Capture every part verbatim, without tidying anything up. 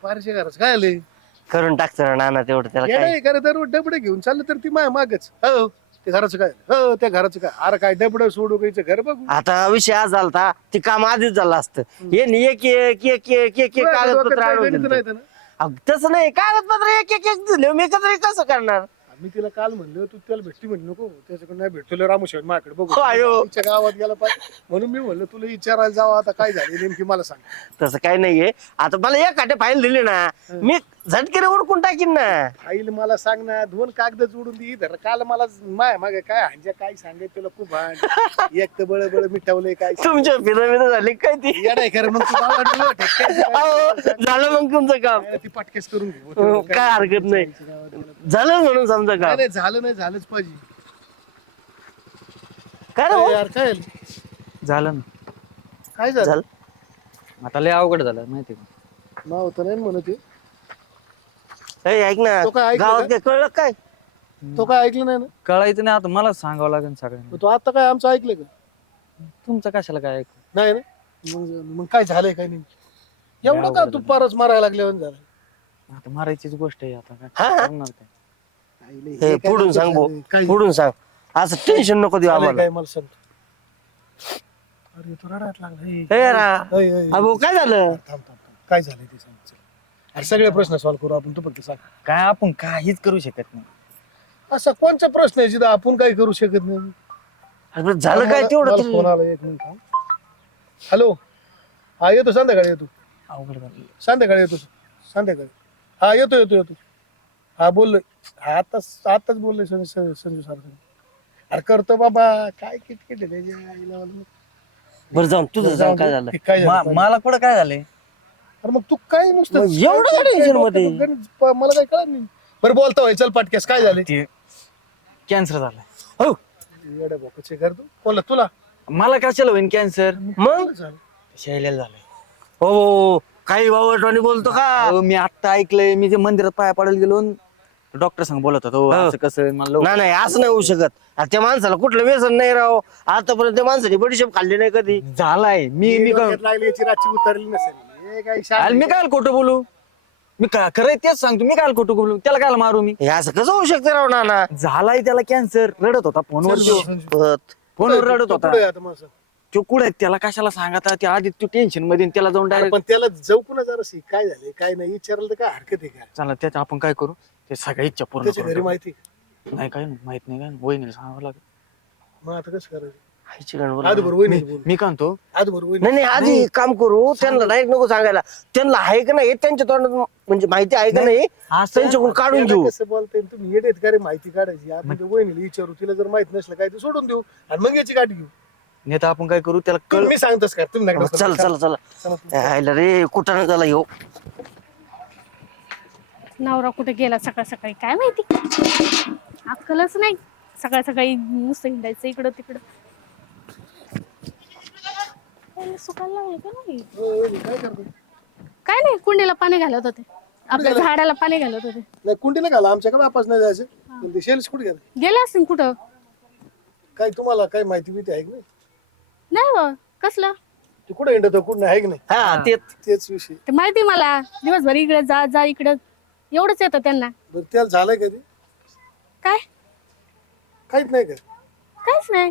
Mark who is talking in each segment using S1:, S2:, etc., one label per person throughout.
S1: पारशे घराच काय आले
S2: करून टाकतो ना नाना तेवढं त्याला काय
S1: येडे करे तर डबडे घेऊन चाललं तर ती माय मागच हो ते घराचं काय हो त्या घराचं काय अरे काय डबडं सोडू कायचं घर बघू
S2: आता विषय आज झालता ते काम आधीच झालं असतं हे नाही एक एक एक एक एक एक
S1: तुला आता डोक्यात
S2: कागदपत्र
S1: काही
S2: आणून
S1: गणित
S2: दिलं
S1: नाही तर ना
S2: अहो, तसं नाही कागदपत्र एक एक एक दिले मी कसं कसं करणार
S1: मी तिला काल म्हणलं तू त्याला भेटती म्हणली नको त्याच्याकडे नाही भेटतो रामोशेठ माझ्याकडे बघू
S2: अयो.
S1: तिच्या गावात गेला पाहिजे म्हणून मी म्हणलं तुला विचारायला जावं आता काय झालं नेमकी मला सांग
S2: तसं काही नाहीये आता मला एक काटे फाईल दिली ना मी झटकेने उडकून टाकीन ना
S1: फाईल मला सांग ना दोन कागद जोडून दे इधर काल मला माय मागे काय हांज्या काय सांगायचं तुला खूप भांड एक तर बळ बळ मिटवलंय काय
S2: तुमच्या पिरमिड झाली काय ती
S1: येडाय खरं मग तू गावाला डोळं ठेक काय
S2: अहो, झालं मग तुमचं काम
S1: नाही, ती पटकेस करून घेऊ
S2: हो, काय हरकत नाही झालं म्हणून समजा
S1: नाही
S2: काम
S1: नाही, झालं नाही झालंच पाहिजे
S2: काय रे
S1: काय
S2: भाऊ?
S1: यार काय
S3: झालं ना
S1: काय झालं
S2: झालं
S3: आता लय अवघड झालं माहिती का
S1: नाव होतं नाही म्हणत ते.
S2: ए, ऐक ना
S1: तो काय ऐकलं
S2: गावात
S1: का?
S2: काय कळलं काय
S1: तो काय ऐकलं नाही ना
S3: कळायचं नाही आता मला सांगावं लागेल सगळ्यांना
S1: मग तो आता काय आमचं ऐकलं का
S3: तुमचं कशाला काय ऐकू
S1: नाही ना मग मग काय झालंय काय नाही एवढं का तू परत मारायला लागल्यावर झालं
S3: आता मारायचीच गोष्ट आहे आता काय
S2: हा?
S3: करणार काय
S1: आईले,
S2: हे
S1: हे काय
S2: पुढून
S1: नव्हतं
S2: सांग भाऊ
S1: झालं, काय
S2: पुढून सांग असं टेन्शन नको देऊ
S1: झालंय
S2: आम्हाला
S1: काय मला सांग अरे तो रडायला लागला हे.
S2: ए रा
S1: अय, अय,
S2: अहो काय झालं
S1: थांब थांब थांब काय झालंय ते सांग चल. अरे सगळे प्रश्न सॉल्व्ह करू आपण तू फक्त सांग
S3: काय आपण काहीच करू शकत नाही
S1: असा कोणचा प्रश्न आहे जिथं आपण काही करू शकत नाही
S2: अरे, झालं काय
S1: मला-
S2: तेवढं
S1: मला
S2: तरी?
S1: फोन आला एक मिनिट हॅलो हा येतो संध्याकाळी येतो
S3: अवघड झालं
S1: संध्याकाळी येतो संध्याकाळी हा येतो येतो येतो हा बोललोय हा आताच आताच बोललोय संजू संजू संजू सर अरे करतो बाबा काय किटकिट आहे त्याच्या आईला मला.
S2: बरं जाऊन तुझं
S1: जाऊन
S2: सांग काय
S1: दे.
S2: झालं
S1: हे काय झालं
S3: मा-
S1: पाहिजे?
S3: मला कुठं काय झालंय
S1: अरे मग तू काय नुसतं
S2: मग एवढं काय
S1: काय-
S2: tension
S1: काय
S2: मध्ये?
S1: डोक्यात गणित प- मला काय कळत नाही बरं बोलतो होय, चल पटकेस काय झाले
S3: ते कॅन्सर झालाय
S2: हो
S1: येड्या बोकाचे घर तू बोला तुला
S3: मला कशाला होईन कॅन्सर
S2: मग
S1: झालं.
S3: शैल्याला झालंय
S2: हो हो, काही बावटवाणी बोलतो का
S3: अहो, मी आता ऐकलंय मी जे मंदिरात पाया पडायला गेलो डॉक्टर सांग बोलत होतो
S2: हो.
S3: असं कसं मला लवकर-
S2: नाही नाही असं नाही होऊ शकत आता त्या माणसाला कुठलं व्यसन नाही राव आतापर्यंत त्या माणसाने बडीशेप खाल्ली नाही कधी
S3: झालाय मी
S1: हे
S3: मी काय
S1: डोक्यात लागली याची रातची उतरली नसेल हे काय शान
S3: अरे मी काय खोटं बोलू मी का खरं तेच सांगतो मी काय खोटं बोलू त्याला काय मारू मी
S2: हे असं कसं होऊ शकतं राव नाना
S3: झालाय त्याला कॅन्सर रडत होता फोनवर
S1: चल,
S3: तो.
S2: पत.
S3: फोनवर रडत
S1: तो
S3: होता
S1: पुढे आता माझं.
S3: तो कुठे त्याला कशाला सांगता त्या आधी तू टेन्शन मध्ये आणि त्याला जाऊन
S1: अरे
S3: डायरेक्ट
S1: पण त्याला जाऊ पुन्हा जरा काय झालंय काय नाही विचारलं तर काय हरकत आहे का
S3: चला त्याच्या आपण काय करू ते सगळ्या इच्छा पूर्ण
S1: त्याच्या
S3: करून
S1: घरी
S3: टाकू.
S1: माहिती
S3: नाही काय नाही माहित नाही काय वहिनीला सांगावं लागेल
S1: मग आता कसं करायचं
S2: हायची गणबोल.
S1: आज बरोबर
S3: मी
S1: बोल
S3: मी काय म्हणतो
S1: आज बरोबर
S2: नाही नाही आधी एक काम करू त्यांना डायरेक्ट नको सांगायला त्यांना आहे का नाही हे त्यांच्या तोंडात म्हणजे माहिती आहे का नाही
S3: असं
S2: त्यांच्याकडून काढून घेऊ
S1: कसं बोलताय तुम्ही येडेत का रे माहिती काढायची आपण ते वहिनीला विचारू तिला जर माहित नसलं काय ते सोडून देऊ आणि मग याची गाठ घेऊ
S3: नाही तर आपण काय करू त्याला कळ
S1: मी सांगतोस का तुम्ही नका
S2: चल चल चल आयला रे कुठं ना त्याला येऊ
S4: नवरा कुठे गेला सकाळ सकाळी काय माहिती अक्कलच नाही सकाळ सकाळी नुसतं हिंडायचं इकडं तिकडं त्याला सुकायला लागले का नाही
S1: काय करतो
S4: काय नाही कुंडीला पाणी घालत होते आपल्या झाडाला पाणी घालत होते
S1: नाही कुंडीला घाला आमच्या का वापस नाही जायचं पण ते शेल्स कुठे गेले
S4: गेले असतील कुठं
S1: काय तुम्हाला काय माहिती बिती आहे की नाही
S4: नाही हो कसलं
S1: ते कुठे हिंडत कुठं आहे की नाही
S2: हा ते
S1: तेच विषय
S4: ते माहिती मला दिवसभर इकडे जा जा इकडं एवढंच येतं त्यांना
S1: बरं त्याला झालंय कधी
S4: काय
S1: काहीच नाही का
S4: काहीच नाही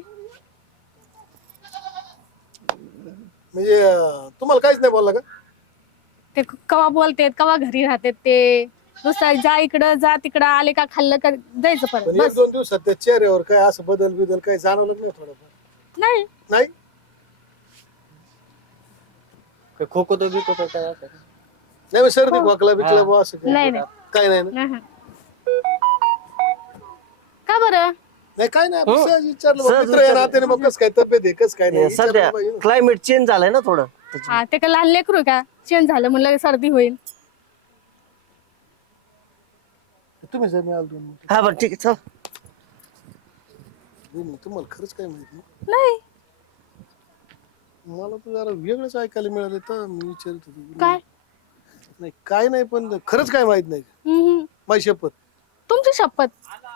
S1: म्हणजे अं, तुम्हाला काहीच नाही बोलला का
S4: ते कवा बोलतेत कवा घरी राहतात ते नुसतं जा इकडं जा तिकडं आले का खाल्लं का जायचं परत
S1: पण एक
S4: बस
S1: दोन दिवसात त्या चेहऱ्यावर काय असं बदल बिदल काय जाणवलं नाही थोडंफार
S4: नाही
S1: नाही
S3: खो खो तो बिको काय असं
S1: नाही मग सर्दी खोकला बिकला बुवा असं काही.
S4: नाही नाही
S1: काय नाही ना
S4: नाही. का बरं
S1: नाही काय नाही आपण सहज विचारलं बा,
S2: सहज
S1: मित्र या नात्याने मग कसं काय तब्येत आहे कसं काय नाही
S2: सध्या
S1: विचारलं पाहिजे ना.
S2: क्लायमेट चेंज झालंय ना थोडं त्याच्यामुळे.
S4: हा ते का लहान लेकरू आहे का चेंज झालं म्हणलं सर्दी होईल
S1: तुम्ही जर मिळाल दोन मिनिटं.
S2: हा बरं ठीक आहे चल
S1: दोन मिनिटं. तुम्हाला खरंच काय माहित नाही
S4: नाही
S1: मला तर जरा वेगळंच ऐकायला मिळालं तर मी विचारत होतो
S4: काय
S1: नाही काय नाही पण खरंच काय माहित नाही
S4: हम्म.
S1: माझी शपथ
S4: तुमची शपथ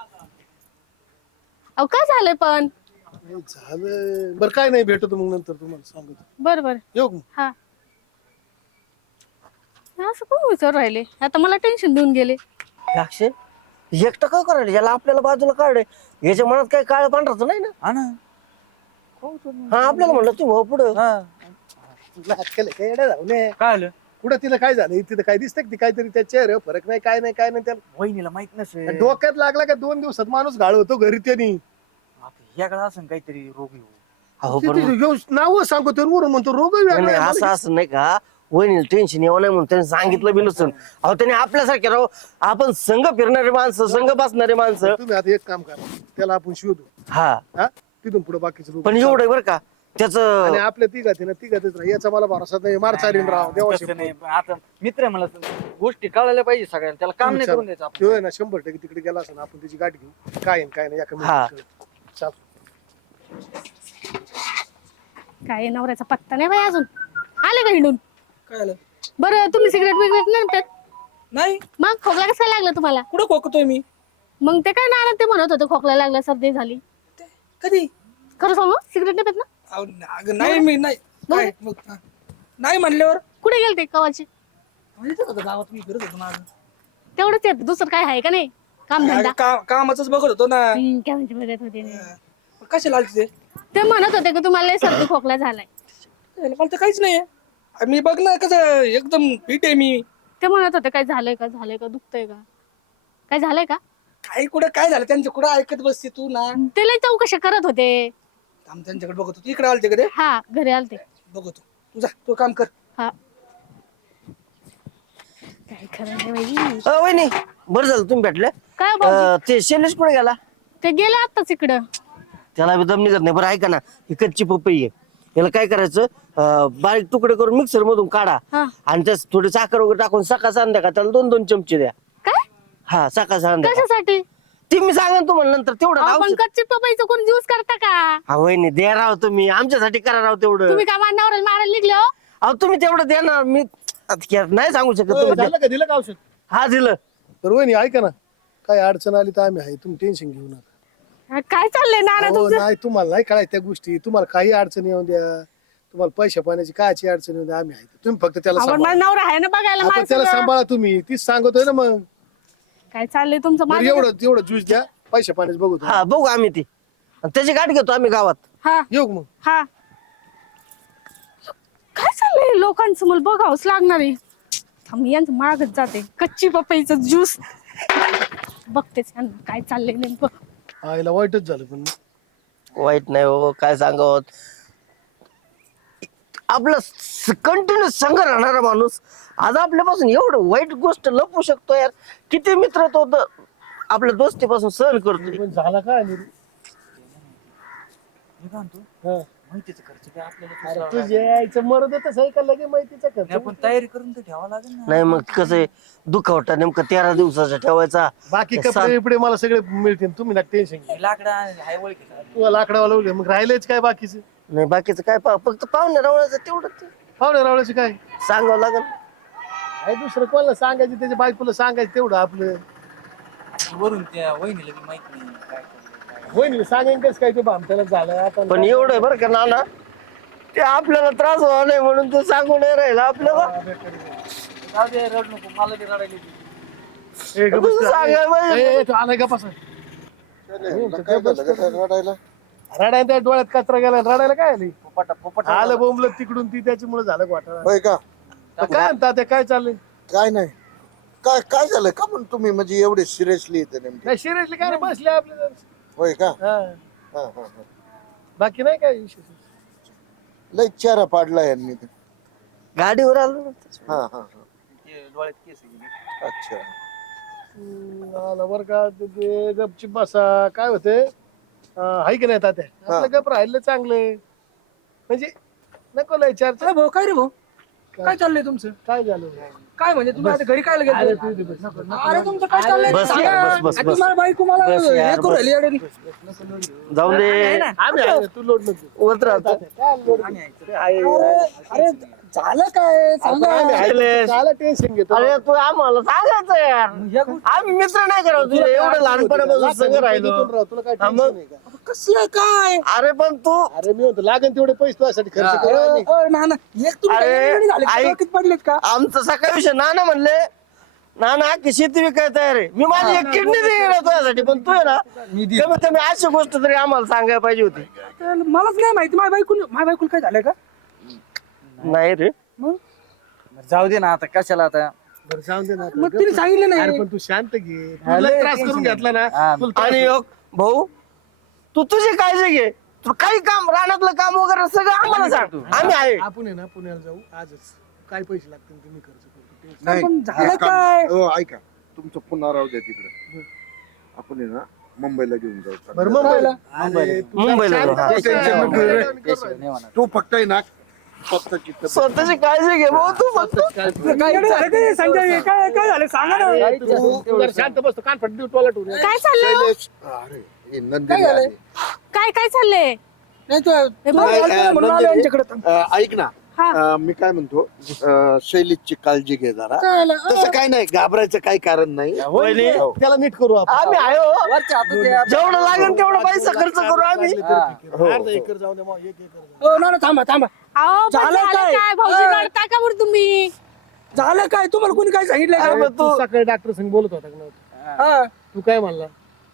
S4: अहो काय झालंय पण
S1: नाही, झालं बरं काय नाही भेटतो मग नंतर तुम्हाला सांगतो
S4: बर बर
S1: येऊ का मग?
S4: हा असं कोण विचार राहिले आता मला टेन्शन देऊन गेले.
S2: अक्षय एकटं काय करायला याला आपल्याला बाजूला काढे याच्या मनात काही काळ पांढराचं नाही ना.
S3: हा ना
S2: हा आपल्याला म्हणलं तू भाऊ पुढं
S3: हा
S1: तुला अक्कल आहे का येडा जाऊ नये.
S3: काय आलं
S1: कुठं तिला काय झालं तिथं काय दिसतं की काहीतरी त्या चेहऱ्यावर फरक नाही काय नाही काय नाही त्याला
S3: वहिनीला माहित नसेल
S1: डोक्यात लागला का दोन दिवसात माणूस घाळ होतो घरी त्यांनी
S3: आता याकडे असं काहीतरी रोग येऊ.
S2: अहो पण
S1: नाव सांगतो वरून म्हणतो रोग
S2: नाही, नाही, असं असं नाही का वहिनीला टेन्शन येऊ नये म्हणून त्यांनी सांगितलं बी नसून. अहो त्यांनी आपल्यासारखे राहू आपण संघ फिरणारे माणसं संघ बसणारे माणसं.
S1: तुम्ही आता एक काम करा त्याला आपण शोधू
S2: हा
S1: हा तिथून पुढे बाकीचे लोक
S2: पण एवढं बरं का त्याच
S1: आणि आपल्या तिघात ना तिघातच राहा याचा मला भरोसा नाही मार चारीन राव देवाशी
S3: तसं नाही, आता मित्र आहे मला गोष्टी कळायला पाहिजे सगळ्यांना त्याला काम नाही करून द्यायचं आपण.
S1: तो आहे ना शंभर टक्के तिकडे गेला असं आपण त्याची गाठ घेऊ काय आहे न काय नाही एका
S2: हा.
S1: मिनिटात चाल.
S4: काय नवऱ्याचा पत्ता नाही बाई अजून आले का हिंडून.
S5: काय आलं
S4: बरं तुम्ही सिगरेट बिगरेट नाही पित?
S5: नाही
S4: मग खोकला कसा लागला तुम्हाला.
S5: कुठं खोकतोय मी
S4: मग ते काय ना ते म्हणत होते खोकला लागला सर्दी झाली.
S5: ते- कधी
S4: खरं सांगू सिगरेट नाही पित ना.
S5: अहो, ना- अगं, नाही मी नाही काय मग हा. नाही म्हणल्यावर
S4: कुठे गेलते कवाची
S5: म्हणजे होतं गावात मी फिरत होतो ना अगं.
S4: तेवढंच येत दुसरं काय आहे का नाही काम धंदा.
S5: अगं, का- कामाचंच बघत होतो ना
S4: हम्म, काय म्हणजे बघत होते मी.
S5: कशाला आलते ते
S4: ते म्हणत होते की तुम्हाला लय सर्दी खोकला झालाय.
S5: मला तर काहीच नाही मी बघ ना कसं एकदम फिट आहे मी.
S4: ते म्हणत होते काय झालंय का झालंय का दुखतंय का काय झालंय का.
S5: काय कुठं काय झालं त्यांचं कुठं ऐकत बसते तू ना
S4: ते लय चौकशा करत होते.
S5: आम्ही त्यांच्याकडे बघत होतो इकडे आलते कधी
S4: हा घरी आलते.
S5: बघतो तुझा तू काम कर.
S4: हा काय खरं नाही बाई.
S2: अ, वहिनी बरं झालं तुम्ही भेटले.
S4: काय भाऊजी?
S2: अ, ते शैलेश कुठे गेला
S4: ते गेले आताच इकडं.
S2: त्याला बी दम निघत नाही. बरं ऐका ना ही कच्ची पपई आहे याला काय करायचं अ, बारीक तुकडे करून मिक्सर मधून काढा
S4: हा.
S2: आणि त्यात थोडी साखर वगैरे टाकून सकाळ संध्याकाळ त्याला दोन दोन चमचे द्या.
S4: काय
S2: हा सकाळ संध्याकाळ
S4: कशासाठी.
S2: ती मी सांगेन तुम्हाला नंतर तेवढं
S4: अहो, पण
S2: औषध-
S4: कच्ची पपईचं कोण ज्यूस करता का.
S2: हा वहिनी द्या राव तुम्ही आमच्यासाठी करा राव तेवढं.
S4: तुम्ही काय मानावर मारायला निघले हो.
S2: अहो तुम्ही तेवढं द्या ना मी आता क्या- नाही सांगू शकत तुम्ही द्या.
S1: झालं का दिलं का औषध
S2: हा दिलं
S1: तर वहिनी ऐका ना काय अडचण आली तर आम्ही आहे तुम्ही टेन्शन घेऊ नका.
S4: काय चाललंय नाना
S1: हो
S4: तुमचं.
S1: नाही तुम्हाला नाही कळाय त्या गोष्टी तुम्हाला काही अडचण येऊन द्या तुम्हाला पैशा पाण्याची कायची अडचण येऊन द्या आम्ही आहे तुम्ही फक्त त्याला
S4: आवड
S1: सांभाळा.
S4: माझा नवरा आहे ना बघायला
S1: आता त्याला
S4: माणसं.
S1: सांभाळा तुम्ही तीच सांगतोय ना मग
S4: काय चाललंय तुमचं
S1: बरं,
S4: माझं.
S1: एवढं एवढं ज्यूस द्या पैशा पाण्याचं बघू तुम्ही.
S2: हा बघू आम्ही ती आणि त्याची गाठ घेतो आम्ही गावात.
S4: हा
S1: येऊ का मग
S4: हा काय चाललंय लोकांचं मला बघावंच लागणार आहे. थांब, मी यांचं मागत जाते कच्ची पपईचं ज्यूस बघतेच यांना काय चाललंय नेमकं.
S1: आईला वाईटच झालं पण
S2: वाईट नाही हो काय सांगावं आपलं कंटिन्यू संघ राहणारा माणूस आज आपल्यापासून एवढं वाईट गोष्ट लपू शकतो यार. किती मित्र तो द- आपल्या दोस्तीपासून सहन करतोय.
S1: पण झाला काय नाही रे?
S3: मी काय म्हणतो
S1: हा.
S3: माहितीचं खर्च काय आपल्याला
S1: अरे
S3: पुसावं
S1: तुझे यायचं मरत होतं सही का लगे माहितीचा
S3: लागेल.
S1: खर्च
S3: आपण तयारी करून तर ठेवावं लागेल ना.
S2: नाही मग कसं आहे दुखावटा नेमकं तेरा दिवसाचा ठेवायचा.
S1: बाकी
S2: सात-
S1: कपडे बिपडे मला सगळे मिळतील तुम्ही ना टेन्शन घ्या
S3: हे लाकडं हाय ओळखी
S1: तू लाकडावाला उघडे मग राहिलेच काय बाकीचं
S2: नाही बाकीचं काय पा- फक्त पाहुणे रावळाचं तेवढं ते
S1: पाहुणे रावळाचे काय
S2: सांगावं लागेल.
S1: काय दुसरं कोणाला सांगायचं त्याच्या बायकोला सांगायचं तेवढं आपलं
S3: वरून त्या वहिनीला बी माहित नाही काय चाललंय, काय.
S1: होईल सांगेन कसं काय ते भामट्याला झालं आता
S2: पण एवढं आहे बरं का नाना ते आपल्याला त्रास व्हावा नाही म्हणून ते सांगू नाही राहिला आपल्याला.
S3: जाऊ दे रड नको मला बी रडायला येते.
S1: ए, गप्प बस.
S2: तू सांगाय पाहिजे.
S1: ए, ए, तू आलाय का पासून रडायला त्या डोळ्यात कचरा गेला रडायला काय आली
S3: पोपटा पोपट
S1: आलं बोंबलं तिकडून ती त्याच्यामुळे झालं घोटाळा
S6: होय का
S1: तर काय म्हणता ते काय चाललंय
S6: काय नाही काय काय झालं का म्हणून तुम्ही म्हणजे एवढे सिरियसली येते नेमके
S1: नाही सिरियसली काय रे, बसले आपले जरा.
S6: होय का
S1: हा.
S6: हा, हा, हा.
S1: बाकी नाही काय विशेष
S6: लय चेहरा पाडला यांनी ते.
S2: गाडीवर आलो ना.
S6: हा हा हा
S3: ते डोळ्यात केस गेले.
S6: अच्छा
S1: हम्म, आला बरं का ते- ते गपचिप बसा काय होते हाय की नाही तात्या आपलं गप राहिलं चांगलं म्हणजे नको लय चर्चा
S5: अरे भाऊ काय रे भाऊ काय चाललंय तुमचं
S1: काय झालं
S5: काय म्हणजे तुम्ही आता घरी काय
S1: अरे
S5: गेले
S1: तू इथे बस.
S5: अरे तुमचं काय चाललंय
S2: बस
S5: सांगा.
S2: यार, बस, बस,
S5: आणि
S2: बस.
S5: तुम्हाला बायको मला
S2: बस
S5: हे
S2: यार,
S5: करू
S2: बस.
S5: राहिली अडचणी.
S2: जाऊन दे
S1: आम्ही आहे, तू लोड नको
S2: होत राहतो.
S1: काय लोड आहे?
S5: अरे अरे झालं काय सांगा
S1: आम्ही आहे,
S2: शैलेश.
S1: त्याला टेन्शन घेतो
S2: अरे तू आम्हाला सांगायचं यार
S3: या गोष्टी-
S2: आम्ही मित्र नाही करावं तुझे एवढं लहानपणापासून सगळं राहिलो.
S1: तुला काय
S2: हा, मग?
S1: टेन्शन आहे का
S5: कसलं काय
S2: अरे पण तू
S1: अरे मी म्हणतो लागेल तेवढे पैसे तुझ्यासाठी खर्च करू आम्ही.
S5: अ, ना ना एक तुम्ही
S2: अरे,
S5: काय येडे झाले का?
S2: ऐक.
S5: डोक्यात पडलेत का
S2: आमचा सकाळी विषय आमचे नाना म्हणले नाना अख्खी शेती विकाय तयार आहे. मी माझी एक किडनी देईन तुझ्यासाठी, पण तू आहे ना कमीत कमी अशी गोष्ट तरी आम्हाला सांगायला पाहिजे होती.
S5: तर मलाच नाही माहिती माझ्या बायकून माझ्या बायकून काय झालंय का
S2: नाही रे.
S5: मग
S3: जाऊ दे ना आता कशाला आता.
S1: बरं जाऊन दे ना आता.
S5: मग तिने सांगितलं
S1: अरे
S5: नाही
S1: पण तू शांत घे. तू लय त्रास करून घेतला ना
S3: हा.
S1: तुला त्रास
S2: आणि एक भाऊ तू तुझी काळजी घे. तू काही काम रानातलं काम वगैरे सगळं आम्हाला सांग, आम्ही आहे.
S1: आपण आहे ना पुण्याला जाऊ आजच. काय पैसे लागतील ते मी खर्च करतो. ते-
S6: नाही
S5: पण झालं
S6: एक काम-
S5: काय?
S6: हो ऐका तुमचं पुन्हा राहू द्या तिकडे. आपण आहे ना मुंबईला घेऊन जाऊ.
S1: बरं मुंबईला अरे, तू
S2: मुंबईला
S1: शांत
S2: जाऊ.
S1: बस.
S6: टेन्शन नको घेऊ रे.
S3: पैसे नाही म्हणा.
S6: तू फक्त आहे ना स्वतःची तब्येत-
S2: स्वतःची काळजी घे भाऊ तू फक्त.
S5: काय झालं काय संजय काय काय झालं सांगा ना
S1: तू- तू जरा शांत बसतो कान फट देऊ टॉयलेट होऊन.
S4: काय चाललंय हो?
S6: शैलेश, अरे हे नंदिनी
S5: झालंय?
S6: आली.
S4: काय काय चाललंय
S5: नाही तो
S4: हे बघ.
S6: काय,
S5: म्हणून आलो
S6: नंदिनी,
S5: यांच्याकडे.
S6: अं, ऐक ना
S4: हा.
S6: अं, मी काय म्हणतो अं, शैलेशची काळजी घे जरा.
S5: काय झालं?
S6: तसं काय नाही घाबरायचं काही कारण नाही.
S2: वहिनी,
S6: हो.
S1: त्याला नीट करू आपण.
S2: आम्ही आहे हो.
S3: वरच्या हातात ते आता-
S2: जेवढं लागेल तेवढा पैसा खर्च करू आम्ही.
S1: अर्धा एकर जाऊ दे मग एक एकर जाऊ
S5: हो ना ना थांबा थांबा
S4: अहो पण
S5: झालं
S4: झालं
S5: काय?
S4: काय भाऊजी
S5: अं.
S4: रडता का बरं तुम्ही?
S5: झालं काय तुम्हाला कोणी काय सांगितलं
S2: अरे
S5: का?
S2: मग
S1: दे. तू
S2: तू
S1: सकाळी डॉक्टर संग बोलत होता का नव्हता?
S5: हा.
S1: तू काय म्हणला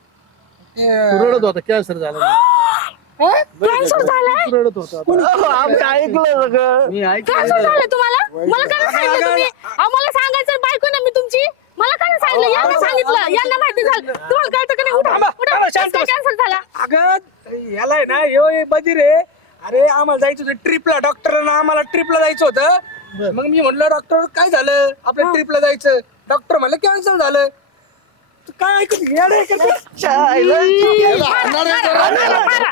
S5: ते-
S1: तू रडत होता कॅन्सर झाला म्हणून.
S5: हा?
S4: कॅन्सर झालाय?
S1: तू रडत होता
S2: अहो, आम्ही ऐकलं सगळं.
S3: मी ऐक
S4: कॅन्सर झालं तुम्हाला? मला का नाही सांगितलं तुम्ही? अहो, मला सांगायचं बायको ना मी तुमची. मला का नाही सांगितलं? यांना सांगितलं, यांना माहिती झालं. तुम्हाला कळतं का नाही? उठा,
S5: थांबा,
S4: उठा.
S5: थांबा, शांत
S4: कसं
S5: बस.
S4: कॅन्सर झाला?
S5: अगं याला आहे ना यो हे बधीर आहे. अरे आम्हाला जायचं होतं ट्रिपला डॉक्टरना आम्हाला ट्रिपला जायचं होतं. मग मी म्हणलं डॉक्टर काय झालं आपल्या ट्रिपला जायचं. डॉक्टर म्हणलं कॅन्सर झालं. तू काय ऐकत येडं आहे का तू?
S2: चायला.
S6: याला हाणणार आहे जरा.
S4: मारा, मारा.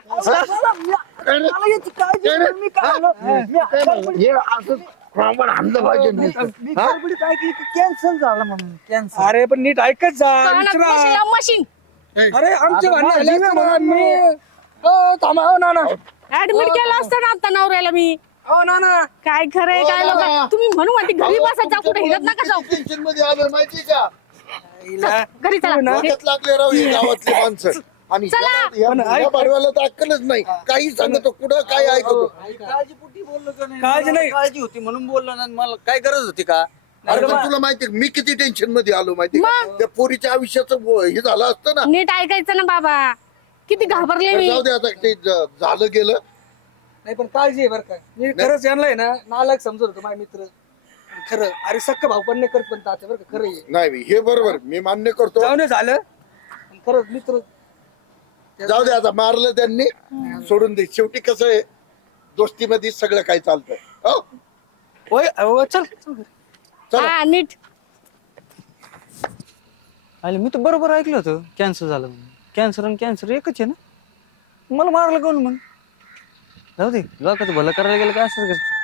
S5: मला याची काळजी नाही, मी काय आलो?
S6: हे असं प्रमाण आणलं पाहिजे नुसतं. हा?
S3: कॅन्सल झाला म्हणून कॅन्सल.
S5: अरे पण नीट ऐकत जा
S4: कानात
S5: विचारा.
S4: Machine, machine.
S5: अरे आमचे भांडण झाले असते ना, मी हो थांबा हो ना ना
S4: ऍडमिट केलं असतं ना आता नवऱ्याला मी.
S5: हो ना ना
S4: काय खरंय काय लोक तुम्ही म्हणून म्हणते घरी बसायचा कुठे हिरत नका जाऊ.
S6: टेन्शन मध्ये आलं माहिती का
S4: घरी चला.
S6: डोक्यात लागले राव हे गावातले माणसं. आणि
S4: चला.
S6: या- या बाडव्याला तर अक्कलच नाही. काही सांगतो कुठं काय ऐकतो.
S3: काळजीपोटी बोललो का नाही?
S5: काळजी नाही.
S3: मला काळजी होती म्हणून बोललो ना. मला काय गरज होती का?
S6: अरे पण तुला माहिती मी किती टेन्शन मध्ये आलो माहिती का? त्या पोरीच्या आयुष्याचं व- हे झालं असतं ना.
S4: नीट ऐकायचं ना बाबा. किती घाबरले मी.
S6: जाऊ दे आता ते ज- झालं गेलं.
S5: नाही पण काळजी आहे बरं का. मी खरंच यांना आहे ना नालायक समजत होतो माझे मित्र. खरं अरे सक्क भाऊ पण नाही करत पण तात्या बरं का खरं आहे.
S6: नाही हे बरोबर मी मान्य करतो.
S5: जाऊ नये झालं पण खरंच मित्र
S6: जाऊ दे आता मारलं त्यांनी सोडून दे. शेवटी कसं आहे दोस्तीमध्ये सगळं काय चालतं. हो
S5: होय अहो, चल चल घरी.
S6: चला.
S4: हा नीट.
S3: अरे मी तर बरोबर ऐकलं होतं कॅन्सर झालं म्हणून. कॅन्सर आणि कॅन्सर एकच आहे ना. मला मारलं कोण मग? जाऊ दे लोकांचं भलं करायला गेलं काय असं करत.